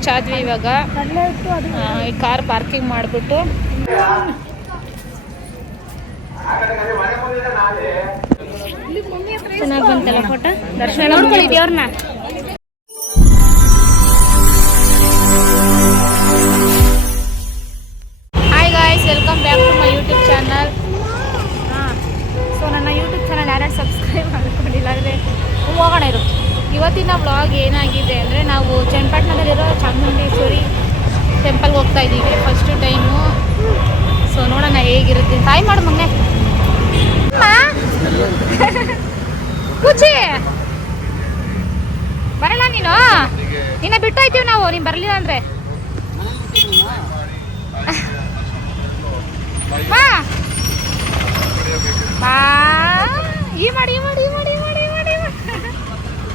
Reach ಆದ್ವಿ ಇವಾಗ ಈ ಕಾರ್ ಪಾರ್ಕಿಂಗ್ ಮಾಡಿಬಿಟ್ಟು. ಚೆನ್ನಾಗಿ ಬಂತಲ್ಲ ಫೋಟೋ? ದರ್ಶನ ನೋಡ್ಕೊಳ್ಳಿ ದೇವ್ರನ್ನ hi guys welcome back to my YouTube channel so ನನ್ನ ಯೂಟ್ಯೂಬ್ ಚಾನಲ್ ಯಾರ್ಯಾರು ಸಬ್ಸ್ಕ್ರೈಬ್ ಮಾಡ್ಕೊಂಡಿಲ್ಲ ಅಂದರೆ ಹೋಗೋಣ ಇರು. ಇವತ್ತಿನ ವ್ಲಾಗ್ ಏನಾಗಿದೆ ಅಂದರೆ ನಾವು ಚನ್ನಪಟ್ಟಣದಲ್ಲಿರೋ ಚಾಮುಂಡೇಶ್ವರಿ ಟೆಂಪಲ್ಗೆ ಹೋಗ್ತಾ ಇದ್ದೀವಿ ಫಸ್ಟ್ ಟೈಮು ಸೊ ನೋಡೋಣ ಹೇಗಿರುತ್ತೆ. ತಾಯಿ ಮಾಡು ಮೊನ್ನೆ ಬರೋಣ ನೀನು? ನಿನ್ನ ಬಿಟ್ಟು ಹೋಯ್ತೀವಿ ನಾವು, ನೀನು ಬರಲಿಲ್ಲ ಅಂದರೆ. ಈ ಮಾಡಿ ಈ ಮಾಡಿ ಈ ಮಾಡಿ ಈ ಮಾಡಿ ಈ ಮಾಡಿ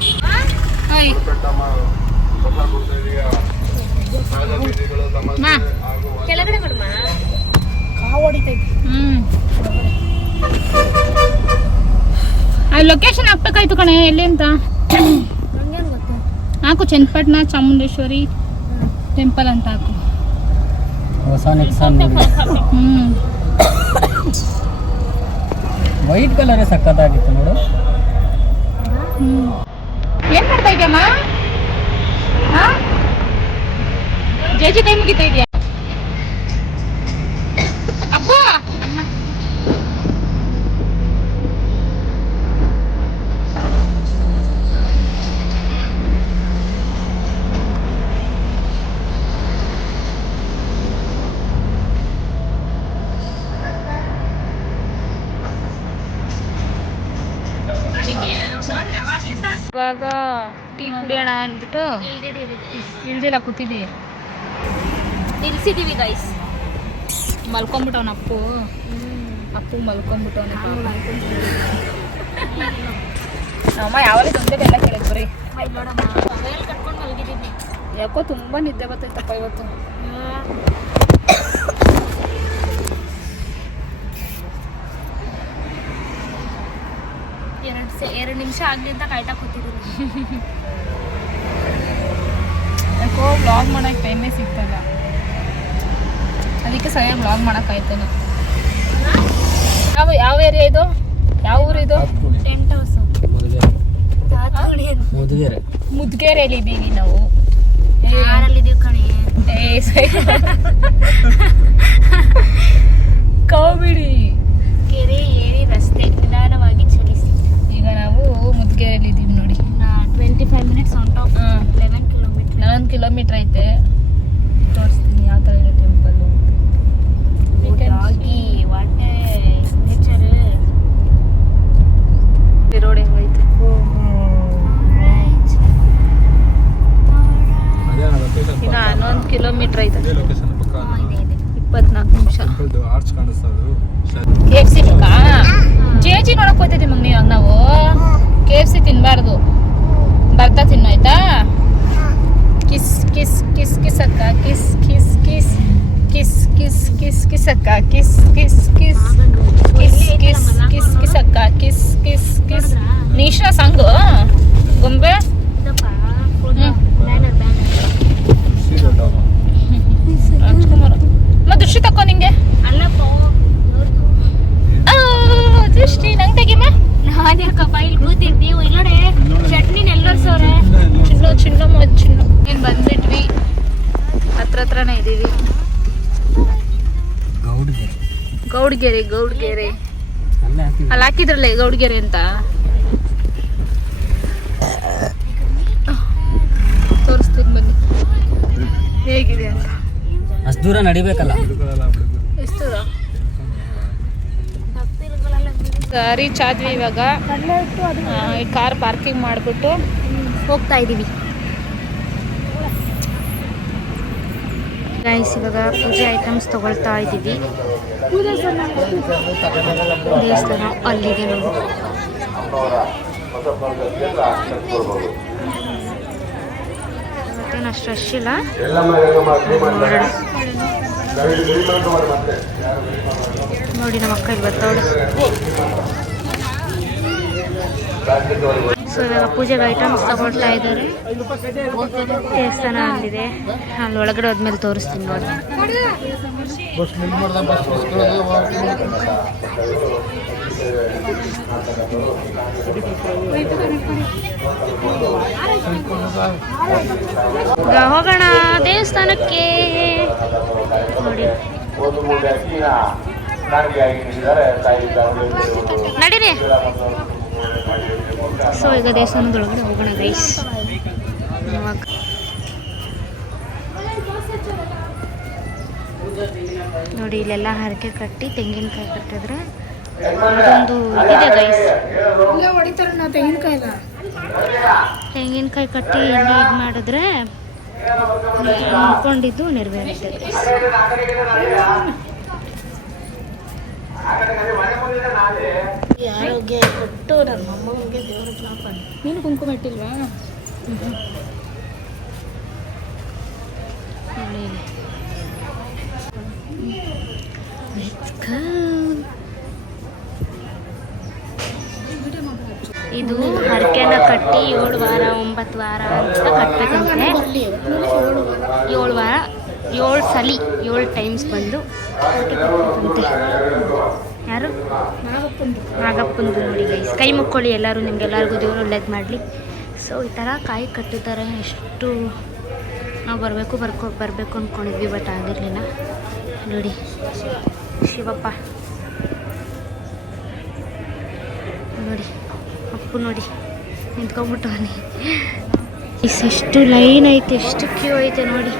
ಈ ಮಾಡಿ ಹಾಯ್ ಮಾ ಕೆಳಗಡೆ ಬಿಡಮ್ಮ ಹ್ಮ್. ಆ ಲೊಕೇಶನ್ ಹಾಕ್ಬೇಕಾಯ್ತು ಕಣೆ ಎಲ್ಲಿ ಅಂತ? ಹಾಕು ಚನ್ನಪಟ್ಟಣ ಚಾಮುಂಡೇಶ್ವರಿ ಟೆಂಪಲ್ ಅಂತ ಹಾಕು. ಹೊಸ ನೆಕ್ಸಾನ್ ಹ್ಮ್. ವೈಟ್ ಕಲರ್ ಸಕ್ಕತ್ತಾಗಿತ್ತು ನೋಡು. ಹ್ಮ್. ಏನ್ ಮಾಡ್ತಾ ಇದೆಯಮ್ಮ ಜೆ ಜಿ ಟೈಮ್ ಮುಗಿತಾ ಇದೆಯಾ ಅಪ್ಪ! ಇವಾಗ ಟೀ ಕುಡಿಯೋಣ ಅಂದ್ಬಿಟ್ಟು ಇಲ್ದಿಲ್ಲ ಕೂತಿದ್ದೀವಿ ನಿಲ್ಸಿದೀವಿ ಗೈಸ್ ಮಲ್ಕೊಂಬಿಟ್ಟವನ ಅಪ್ಪು. ಅಪ್ಪು ಮಲ್ಕೊಂಬಿಟ್ಟವನ. ಅಮ್ಮ ಯಾವಾಗ ತೊಂದರೆಲ್ಲ ಕೇಳಿದ್ ಬರೀ. ಕಟ್ಕೊಂಡು ಮಲಗಿದ್ದೀನಿ. ಯಾಕೋ ತುಂಬಾ ನಿದ್ದೆ ಬರ್ತೈತಪ್ಪ ಇವತ್ತು. ಎರಡು ಸೆ ಎರಡು ನಿಮಿಷ ಆಗಲಿ ಅಂತ ಕಾಯ್ತಾ ಕೂತಿದ್ದೀನಿ. ಯಾಕೋ ವ್ಲಾಗ್ ಮಾಡೋಕೆ ಟೈಮೇ ಸಿಗ್ತಲ್ಲ. ಅದಕ್ಕೆ ಸರಿಯಾಗಿ ಬ್ಲಾಗ್ ಮಾಡೋಕ್ಕಾಯ್ತಲ್ಲ ಯಾವ ಯಾವ ಏರಿಯಾ ಇದು? ಯಾವ ಊರು ಇದು? ಟೆಂಟ್ ಹೌಸ್ ಮುದ್ಗೇರಿಯಲ್ಲಿ ಇದ್ದೀವಿ ನಾವು. ಕಾಮಿಡಿ. ಕೆರೆ ಏರಿ ರಸ್ತೆ ನಿಧಾನವಾಗಿ ಚಲಿಸಿ. ಈಗ ನಾವು ಮುದ್ಗೇರಿಯಲ್ಲಿ ಇದ್ದೀವಿ ನೋಡಿ. Twenty five minutes on top. Eleven kilometre ನಾನೊಂದು ಕಿಲೋಮೀಟ್ರ್ ಐತೆ ತೋರಿಸ್ತೀನಿ ಯಾವ ಥರ ಇದೆ ಟೆಂಪಲ್ಲು ರಾಗಿ ವಾಟೆ ನೇಚರ್ ರೋಡ್ ಹೆಂಗೈತೆ ಇನ್ನು ಹನ್ನೊಂದು ಕಿಲೋಮೀಟ್ರ್ ಐತೆ ಇದೆ ಇದೆ ಇಪ್ಪತ್ನಾಲ್ಕು ನಿಮಿಷ ಆರ್ಚ್ ಕಾಣಿಸ್ತದೆ K F C J G ನೋಡಕ್ ಹೋಗ್ತಿದ್ದೀವಿ ಮಗ್ನಿ ಇವಾಗ ನಾವು ಕೆ ಎಫ್ ಸಿ ತಿನ್ಬಾರ್ದು ಬರ್ತಾ ತಿನ್ನು ಆಯ್ತಾ ಕಿಸ್ ಕಿಸ್ ಕಿಸ್ ಕಿಸ್ ಅಕ್ಕ kiss kiss kiss kiss kiss kiss kiss kiss kiss kiss kiss kiss kiss kiss kiss kiss. ನೀಶ್ರಾ song ಗೊಂಬೆ? ರಾಜ್ಕುಮಾರ್. ಮತ್ತೆ ದೃಷ್ಟಿ ತಕೋ ನಿಂಗೆ. ದೃಷ್ಟಿ, ನಂಗೆ ತೆಗಿಮ್ಮ ನಾನು ಯಾಕಪ್ಪ ಇಲ್ಲಿ ಕೂತಿದ್ದೀವಿ ಇಲ್ಲೋಡೆ ಚಟ್ನಿ ಎಲ್ಲರ್ಸವ್ರೆ ಚಿನ್ನು ಚಿನ್ನು ಚಿನ್ನು. ಏನು ಬಂದ್ಬಿಟ್ವಿ. ಹತ್ರ ಹತ್ರನೇ ಇದ್ದೀವಿ ಗೌಡ್ಗೆರೆ ಗೌಡ್ಗೆರೆ. ಅಲ್ಲೇ ಹಾಕಿದ್ರಲ್ಲ ಗೌಡ್ಗೆರೆ ಅಂತ. ತೋರಿಸ್ತೀನಿ ಬನ್ನಿ. ಹೇಗಿದೆ ಅಂತ. ಅಷ್ಟು ದೂರ ನಡಿಬೇಕಲ್ಲ? ಎಷ್ಟು ದೂರ? ರೀಚ್ ಆದ್ವಿ ಇವಾಗ. ಈ ಕಾರ್ ಪಾರ್ಕಿಂಗ್ ಮಾಡಿಬಿಟ್ಟು ಹೋಗ್ತಾ ಇದ್ದೀವಿ ಗೈಸ್ ಇವಾಗ ಪೂಜೆ ಐಟಮ್ಸ್ ತಗೊಳ್ತಾ ಇದ್ದೀವಿ ದೇವಸ್ಥಾನ ಅಲ್ಲಿದೆ ನೋಡಿ ಮತ್ತೇನು ಅಷ್ಟು ರಶ್ ಇಲ್ಲ. ನೋಡಿ ನಮ್ಮ ಅಕ್ಕ ಇಲ್ಲಿ ಬರ್ತಾವಳೆ ಸೊ ಇವಾಗ ಪೂಜೆಗೆ ಐಟಮ್ಸ್ ತಗೊಳ್ತಾ ಇದ್ದಾರೆ. ದೇವಸ್ಥಾನ ಅಲ್ಲಿದೆ ಅಲ್ಲಿ ಒಳಗಡೆ ಹೋದ್ಮೇಲೆ ತೋರಿಸ್ತೀನಿ ನೋಡಿ. ಹೋಗೋಣ ದೇವಸ್ಥಾನಕ್ಕೆ. ನೋಡಿ. ನಡೀರಿ. ಸೊ ಈಗ ದೇವಸ್ಥಾನದೊಳಗಡೆ ಹೋಗೋಣ ಗೈಸ್ ಇವಾಗ ನೋಡಿ ಇಲ್ಲೆಲ್ಲ ಹರಕೆ ಕಟ್ಟಿ ತೆಂಗಿನಕಾಯಿ ಕಟ್ಟಿದ್ರೆ ಅದೊಂದು ಇದೆ ಗೈಸ್ ತೆಂಗಿನಕಾಯಿ ಕಟ್ಟಿ ಇಲ್ಲಿ ಇದು ಮಾಡಿದ್ರೆ ಅಂದ್ಕೊಂಡಿದ್ದು ನೆರವೇರುತ್ತೆ ಆರೋಗ್ಯ ಕೊಟ್ಟು ನಮ್ಮ ಅಮ್ಮನಿಗೆ ದೇವ್ರ ನೀನು ಕುಂಕುಮ ಇಟ್ಟಿಲ್ವಾ. ಇದು ಹರಕೆನ ಕಟ್ಟಿ ಏಳು ವಾರ ಒಂಬತ್ತು ವಾರ ಅಂತ ಕಟ್ಟಬೇಕಂತೆ ಏಳು ವಾರ ಏಳು ಸಲಿ ಏಳು ಟೈಮ್ಸ್ ಬಂದು. ಹರಕೆ ಕಟ್ಬೇಕಂತೆ ಯಾರು? ನಾಗಪ್ಪಂದು ನೋಡಿ ಗೈಸ್ ಕೈ ಮುಕ್ಕೊಳ್ಳಿ ಎಲ್ಲರೂ, ನಿಮ್ಗೆಲ್ಲರಿಗೂ ದೇವರು ಒಳ್ಳೇದು ಮಾಡಲಿ. ಸೊ ಈ ಥರ ಕಾಯಿ ಕಟ್ಟಿದ್ದಾರೆ. ಎಷ್ಟು ನಾವು ಬರಬೇಕು, ಬರ್ಕೊ ಬರಬೇಕು ಅಂದ್ಕೊಂಡಿದ್ವಿ ಬಟ್ ಆಗಿರಲಿಲ್ಲ. ನೋಡಿ. ಶಿವಪ್ಪ. ನೋಡಿ. ಅಪ್ಪು ನೋಡಿ. ನಿಂತ್ಕೊಂಡ್ಬಿಟ್ಟವನಿ ಎಷ್ಟು ಲೈನ್ ಐತೆ, ಎಷ್ಟು ಕ್ಯೂ ಐತೆ ನೋಡಿ.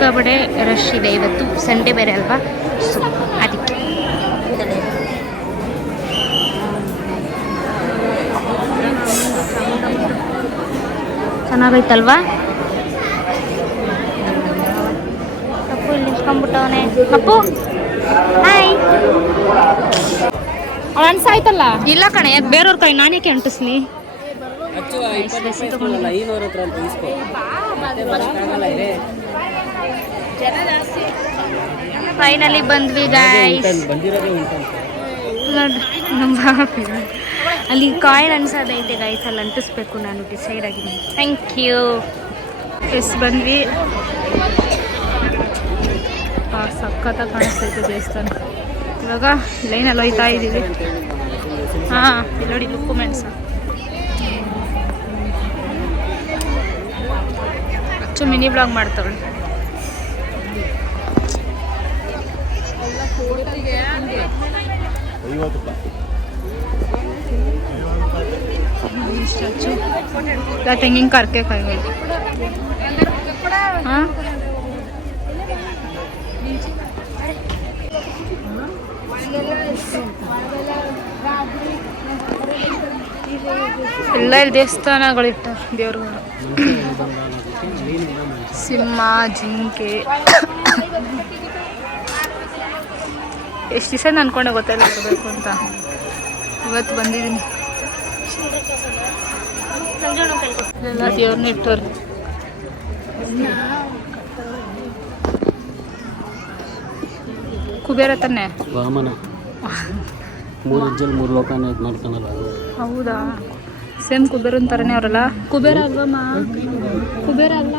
ಸಿಕ್ಕಾಬಡೆ ರಶ್ ಇದೆ ಇವತ್ತು. ಸಂಡೇ ಬೇರೆ ಅಲ್ವಾ? ಸೊ ಅದಕ್ಕೆ. ಚೆನ್ನಾಗೈತಲ್ವಾ? ಕಪ್ಪು ಇಲ್ಲಿ ನಿಂತ್ಕೊಂಡ್ಬಿಟ್ಟವನೆ. ಕಪ್ಪು, ಹಾಯ್. ಅವ ಅನ್ಸಾಯ್ತಲ್ಲ ಇಲ್ಲ ಕಣೆ ಬೇರೆಯವ್ರ ಕೈ ರೂಪಾಯಿ ಇಸ್ಕೊಳಲ್ಲ ಐನೂರ ಹತ್ರ ಅಂತ ಇಸ್ಕೊ ಮತ್ತೆ ಬರೋಕ್ಕಾಗಲ್ಲ ಇದೆ ಫೈನಲಿ ಬಂದ್ವಿ ಗಾಯ್ಸ್ ಅಲ್ಲಿ ಕಾಯಿನ್ ಅನ್ಸೋದೈತೆ ಗಾಯ್ಸ್ ಅಲ್ಲಿ ಅಂಟಿಸ್ಬೇಕು ನಾನು ಡಿಸೈಡ್ ಆಗಿದ್ದೀನಿ. ಥ್ಯಾಂಕ್ ಯು ಎಸ್ ಬಂದ್ವಿ. ಸಖತ್ತ ಕಾಣಿಸ್ತೈತೆ ದೇವಸ್ಥಾನ. ಇವಾಗ ಲೈನಲ್ಲಿ ಹೋಯ್ತಾ ಇದ್ದೀವಿ. ಹಾಂ ನೋಡಿ ಡಾಕ್ಯುಮೆಂಟ್ಸ್ ಅಚ್ಚು ಮಿನಿ ಬ್ಲಾಗ್ ಮಾಡ್ತಾವಳೆ. ತೆಂಗಿನಕಾಯಿ ಅರ್ಕೆ ಕಾಯಿಗಳು ಹಾಂ? ಎಲ್ಲ ಇಲ್ಲಿ ದೇವಸ್ಥಾನಗಳಿಟ್ಟ ದೇವ್ರುಗಳು. ಸಿಂಹ ಜಿಂಕೆ. ಎಷ್ಟು ದಿವಸ ಅನ್ಕೊಂಡೆ ಗೊತ್ತಿಲ್ಲ ಬರಬೇಕು ಅಂತ. ಇವತ್ತು ಬಂದಿದ್ದೀನಿ. ಎಲ್ಲ ದೇವ್ರನ್ನ ಇಟ್ಟವ್ರು. ಕುಬೇರ ತಾನೆ? ವಾಮನ. ಮೂರು ಹೆಜ್ಜೆಲ್ ಮೂರು ಲೋಕನ ಇದು ಮಾಡ್ತಾನಲ್ಲ. ಹೌದಾ? ಸೇಮ್ ಕುಬೇರ ಥರನೇ ಅವರಲ್ಲ? ಕುಬೇರ ಅಲ್ವಮ್ಮ ಕುಬೇರ ಅಲ್ಲ.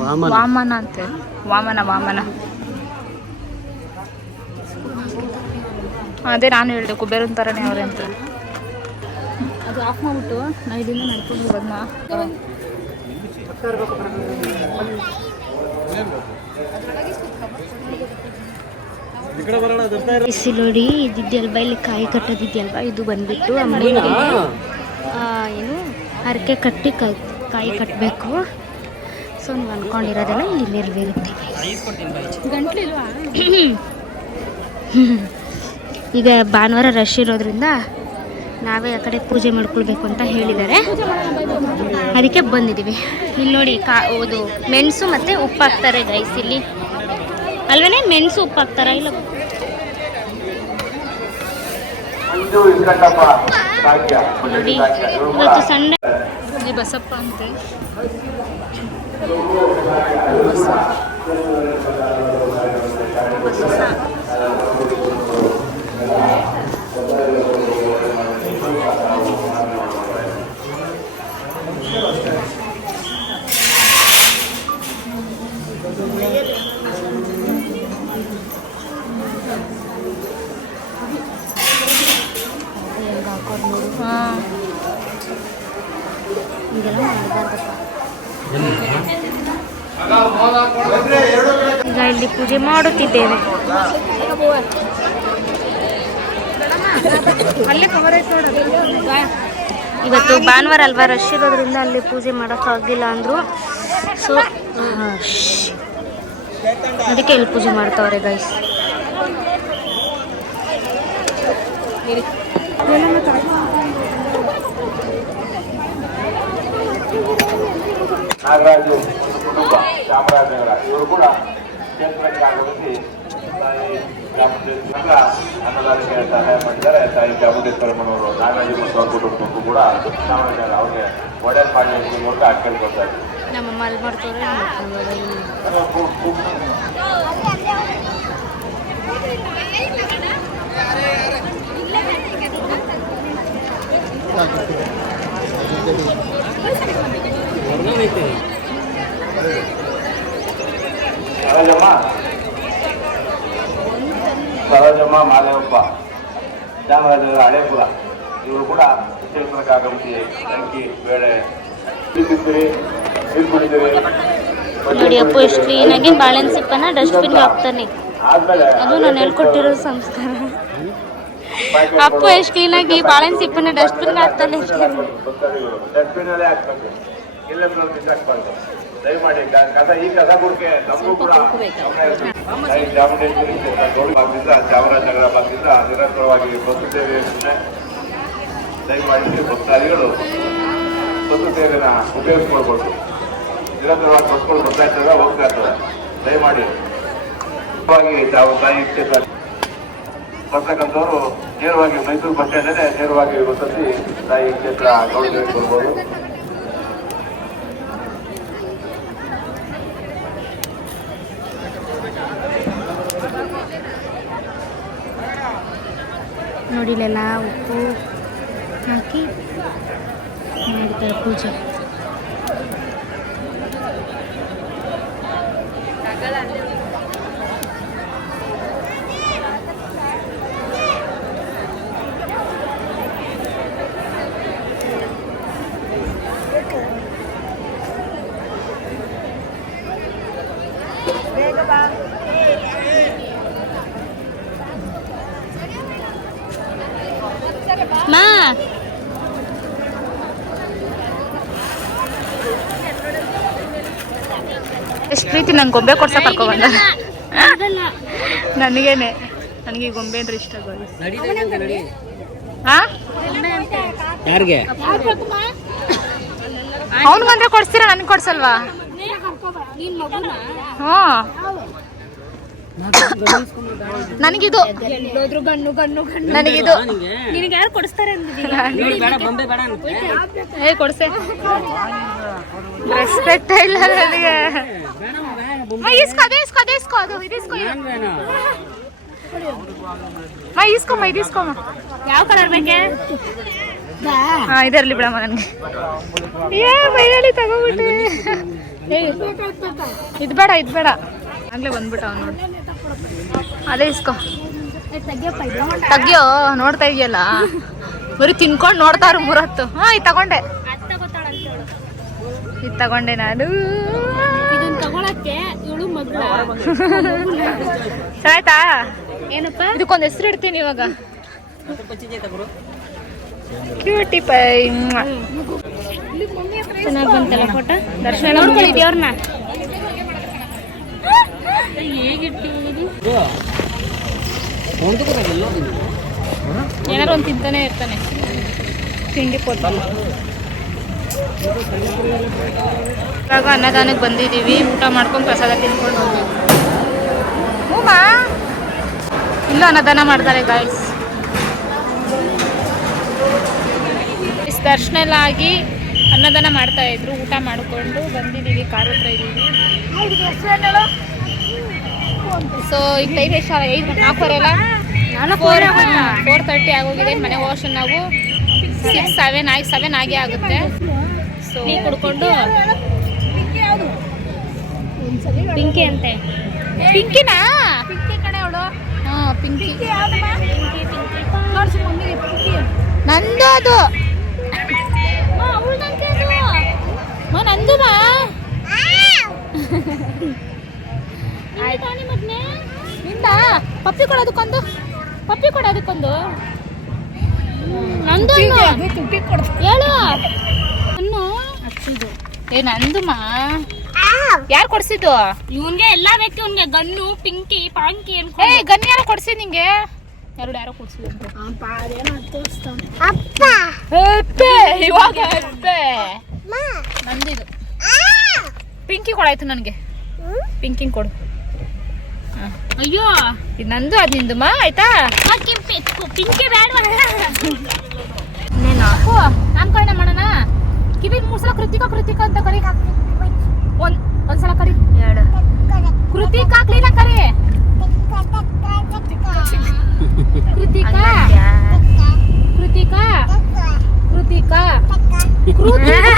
ವಾಮನ. ವಾಮನ ಅಂತೆ. ವಾಮನ ವಾಮನ. ಅದೇ ನಾನು ಹೇಳಿದೆ ಕುಬೇರನ್ ಥರನೇ ಅವ್ರೆ ಅಂತ. ಅದು ಆಫ್ ಮಾಡ್ಬಿಟ್ಟು ನಾ ಇದನ್ನ ನಡ್ಕೊಂಡು ಹೋಗೋದನ್ನ ಬಿಸಿ ನೋಡಿ ಇದಿದ್ಯಲ್ವಾ ಇಲ್ಲಿ ಕಾಯಿ ಕಟ್ಟೋದಿದ್ಯಲ್ವಾ? ಇದು ಬಂದ್ಬಿಟ್ಟು ಅಮ್ಮನಿಗೆ ಏನು? ಹರಕೆ ಕಟ್ಟಿ ಕಾಯಿ ಕಾಯಿ ಕಟ್ಟಬೇಕು ಸೊ ನೀವು ಅಂದ್ಕೊಂಡಿರೋದೆಲ್ಲ ಇಲ್ಲಿ ನೆರವೇರುತ್ತೆ ಗಂಟ್ಲಿಲ್ವಾ ಈಗ ಭಾನುವಾರ ರಶ್ ಇರೋದ್ರಿಂದ ನಾವೇ ಆ ಕಡೆ ಪೂಜೆ ಮಾಡ್ಕೊಳ್ಬೇಕು ಅಂತ ಹೇಳಿದ್ದಾರೆ. ಅದಕ್ಕೆ ಬಂದಿದ್ದೀವಿ. ಇಲ್ಲಿ ನೋಡಿ ಕಾ ಇದು ಮೆಣಸು ಮತ್ತು ಉಪ್ಪು ಹಾಕ್ತಾರೆ ಗೈಸ್ ಇಲ್ಲಿ. ಅಲ್ವೇ ಮೆಣಸು ಉಪ್ಪು ಹಾಕ್ತಾರ ಇಲ್ಲ ನೋಡಿ ಇವತ್ತು ಸಂಡೆ ಇಲ್ಲಿ ಬಸಪ್ಪ ಅಂತೆ. ಇಲ್ಲಿ ಪೂಜೆ ಮಾಡುತ್ತಿದ್ದೇವೆ ಇವತ್ತು ಭಾನುವಾರ ಅಲ್ವಾ ರಶ್ ಇರೋದ್ರಿಂದ ಅಲ್ಲಿ ಪೂಜೆ ಮಾಡೋಕ್ಕಾಗಿಲ್ಲ ಅಂದ್ರು. ಸೊ ಅದಕ್ಕೆ ಇಲ್ಲಿ ಪೂಜೆ ಮಾಡ್ತಾವ್ರೆ ಗೈಸ್ ನಾಗರಾಜು ಚಾಮರಾಜನಗರ ಇವರು ಕೂಡ ಕ್ಷೇತ್ರಕ್ಕೆ ಆಗಮಿಸಿ ತಾಯಿ ಚಾಮುಂಡೇಶ್ವರ ಅನ್ನದಾನಕ್ಕೆ ಸಹಾಯ ಮಾಡಿದ್ದಾರೆ ತಾಯಿ ಚಾಮುಂಡೇಶ್ವರಮ್ಮನವರು ನಾಗರಾಜು ಮತ್ತು ಅವ್ರ ಕುಟುಂಬಕ್ಕೂ ಕೂಡ ಚಾಮರಾಜನಗರ ಅವ್ರಿಗೆ ಒಳ್ಳೆಯದು ಮಾಡಲಿ ಅಂತ ಮೂಲಕ ಕೇಳ್ಕೊಳ್ತಾ ಇದ್ದೀವಿ ನಮ್ಮಮ್ಮ ಅಲ್ಲಿ ಮಾಡ್ತವ್ರೆ ಹೊರ್ಗಡೆ ಸರೋಜಮ್ಮ ಮಾದೇವಪ್ಪ ಚಾಮರಾಜನಗರ ಹಳೇಪುರ ಇವರು ಕೂಡ ಕ್ಷೇತ್ರಕ್ಕೆ ಆಗಮಿಸಿ ಅಕ್ಕಿ ಬೇಳೆ ನೋಡಿ ಅಪ್ಪು ಎಷ್ಟು ಕ್ಲೀನಾಗಿ ಬಾಳೆಹಣ್ಣು ಸಿಪ್ಪನ್ನ ಡಸ್ಟ್ಬಿನ್ಗೆ ಹಾಕ್ತಾನೆ ಅದು ನಾನು ಹೇಳ್ಕೊಟ್ಟಿರೋ ಸಂಸ್ಕಾರ. ಅಪ್ಪು ಎಷ್ಟು ಕ್ಲೀನಾಗಿ ಬಾಳೆಹಣ್ಣು ಸಿಪ್ಪನ್ನ ಡಸ್ಟ್ಬಿನ್ಗೆ ಹಾಕ್ತಾನೆ. ಡಸ್ಟ್ಬಿನ್ ದಯಮಾಡಿ ಕಸ ಈ ಕಸ ಗುಡ್ಕೆ ನಮಗೂ ಕೂಡ ಚಾಮುಂಡೇಶ್ವರಿ ಕ್ಷೇತ್ರ ನಗರ ಚಾಮರಾಜನಗರ ಭಾಗದಿಂದ ನಿರಂತರವಾಗಿ ಬಸ್ಸು ಸೇವೆ. ದಯಮಾಡಿ ಭಕ್ತಾದಿಗಳು ಬಸ್ಸು ಸೇವೆನ ಉಪಯೋಗಿಸ್ಕೊಳ್ಬೋದು ನಿರಂತರವಾಗಿ ಬಸ್ಗಳು ಬರ್ತಾ ಇರ್ತದೆ ಹೋಗ್ತಾ ಇರ್ತದೆ ದಯಮಾಡಿ ತಾವು ತಾಯಿ ಕ್ಷೇತ್ರ ಬರ್ತಕ್ಕಂಥವ್ರು ನೇರವಾಗಿ ಮೈಸೂರು ಬಸ್ ಸ್ಟ್ಯಾಂಡಲ್ಲೇ ನೇರವಾಗಿ ವಸತಿ ತಾಯಿ ಕ್ಷೇತ್ರ ಗೌರಿಗಳಿಗೆ ಬರ್ಬೋದು. ನೋಡಿ ಉಪ್ಪು ಹಾಕಿ ಮಾಡ್ತಾರೆ ಪೂಜೆ ಮಾ ಎಷ್ಟು ಪ್ರೀತಿ ನಂಗೆ ಗೊಂಬೆ ಕೊಡ್ಸಕ್ ಕರ್ಕೊ ಬಂದ? ನನಗೇನೆ. ನನಗೆ ಈ ಗೊಂಬೆ ಅಂದ್ರೆ ಇಷ್ಟ ಯಾರಿಗೆ? ಅವ್ನ್ ಬಂದ್ರೆ ಕೊಡ್ಸ್ತೀರಾ ನನಗೆ ಕೊಡ್ಸಲ್ವಾ? ಹ್ಞೂ ನನಗಿದು. ನನಗಿದು. ನಿನಗೆ ಯಾರು ಕೊಡಿಸ್ತಾರೆ ನೋಡಿ ಬೇಡ ಬೊಂಬೆ ಬೇಡ ಅಂತ. ಏ ಕೊಡ್ಸೆ. ರೆಸ್ಪೆಕ್ಟ್ ಇಲ್ಲ ನನಗೆ. ಇಸ್ಕೋ ಅದೇ ಇಸ್ಕೋ ಅದೇ ಇಸ್ಕೋ ಅದು ಇದಿಸ್ಕೋ ಮಾ ಇಸ್ಕೊಮ್ಮ ಇದು ಇಸ್ಕೊಮ್ಮ ಯಾವ ಕಲರ್ ಬೇಕೆ? ಹಾ ಇದರಲ್ಲಿ ಬಿಡಮ್ಮ ನನಗೆ. ಏ ಮೈನಲ್ಲಿ ತಗೋಬಿಟ್ಟು ಇದು ಬೇಡ ಇದು ಬೇಡ. ಆಗ್ಲೇ ಬಂದ್ಬಿಟ್ಟ ನೋಡಿ. ಅದೇ ಇಸ್ಕೋ. ತಗ್ಯೋ ನೋಡ್ತಾ ಇದೆಯಲ್ಲ? ಬರೀ ತಿನ್ಕೊಂಡು ನೋಡ್ತಾರು ಮೂರತ್ತು. ಹಾ ಇದು ತಗೊಂಡೆ. ಇದು ತಗೊಂಡೆ ನಾನು. ಆಯ್ತಾ? ಏನಪ್ಪ? ಇದಕ್ಕೊಂದು ಹೆಸರು ಇಡ್ತೀನಿ ಇವಾಗ. ಕ್ಯೂಟಿ ಪೈ ಚೆನ್ನಾಗಿ ಬಂತಲ್ಲ ಫೋಟೋ ದರ್ಶನ ನೋಡ್ಕೊಳ್ಳಿ ದೇವ್ರನ್ನ ಇದು ಒಂದು ಕೂಡ ಇಲ್ಲ ನೀನು ಏನಾರು ಒಂದು ತಿಂತಾನೆ ಇರ್ತಾನೆ. ತಿಂಡಿ ಕೊಟ್ಟು ಇವಾಗ ಅನ್ನದಾನಕ್ಕೆ ಬಂದಿದ್ದೀವಿ ಊಟ ಮಾಡ್ಕೊಂಡು ಪ್ರಸಾದ ತಿನ್ಕೊಂಡು ಹೋಗ್ಬೇಕು. ಇಲ್ಲ ಅನ್ನದಾನ ಮಾಡ್ತಾರೆ ಗಾಯ್ಸ್ ದರ್ಶನ ಎಲ್ಲ ಆಗಿ ಅನ್ನದಾನ ಮಾಡ್ತಾ ಇದ್ರು ಊಟ ಮಾಡಿಕೊಂಡು ಬಂದಿದ್ದೀವಿ ಕಾರ್ ಹತ್ರ ಇದ್ದೀವಿ. ಸೊ ಈಗ ಟೈಮ್ ಎಷ್ಟು ಐದು ನಾಲ್ಕೂವರೆ ಅಲ್ಲ? ಫೋರ್ ಫೋರ್ ತರ್ಟಿ ಆಗೋಗಿದೆ. ಮನೆಗೆ ಹೋಗೋಷ್ಟು ನಾವು ಸಿಕ್ಸ್ ಸೆವೆನ್ ಆಗಿ ಸೆವೆನ್ ಆಗೇ ಆಗುತ್ತೆ. ಸೊ ಟೀ ಕುಡ್ಕೊಂಡು ಪಿಂಕಿ ಅಂತೆ. ಪಿಂಕಿನಾ? ಪಿಂಕಿ ಕಡೆ ಅವಳು. ಹಾಂ ಪಿಂಕಿ. ನಂದು ಅದು. ಮಾ ನಂದು ಮಾ. ನಿಂದ? ಪಪ್ಪಿ ಕೊಡೋದಕ್ಕೊಂದು ಪಪ್ಪಿ ಕೊಡೋದಕ್ಕೊಂದು ನಂದು. ಹೇಳು. ಅನ್ನು. ಏ ನಂದು ಮಾ ಯಾರು ಕೊಡ್ಸಿದ್ದು? ಇವನ್ಗೆ ಎಲ್ಲಾ ಬೇಕು ಇವ್ನ್ಗೆ. ಗನ್ನು ಪಿಂಕಿ ಪಾಂಕಿ ಏ ಅನ್ಕೊಂಡು ಗನ್ ಯಾರೋ ಕೊಡ್ಸಿ ನಿಂಗೆ? ಎರಡು ಯಾರೋ ಕೊಡ್ಸಿದ್ರು ಇವಾಗ. ನಂದಿದು. ಪಿಂಕಿ ಕೊಡಾಯ್ತು ನನಗೆ. ಪಿಂಕಿಂಗ್ ಕೊಡು. ಅಯ್ಯೋ. ಇದು ನಂದು ಅದು ನಿಂದು ಮಾ ಆಯ್ತಾ? ಪಿಂಕಿ ಬೇಡವಾ ಓ ನಾಮಕರಣ ಮಾಡೋಣ. ಕಿವಿಗೆ ಮೂರು ಸಲ ಕೃತಿಕ ಕೃತಿಕಾ ಅಂತ ಕರಿ. ಒಂದ್ ಒಂದ್ಸಲ ಕರಿ. ಎರಡು. ಕೃತಿಕಾ ಆಕ್ಲಿನ ಕರಿ. ಕೃತಿಕಾ. ಕೃತಿಕ. ಕೃತಿಕ. ಏನಮ್ಮ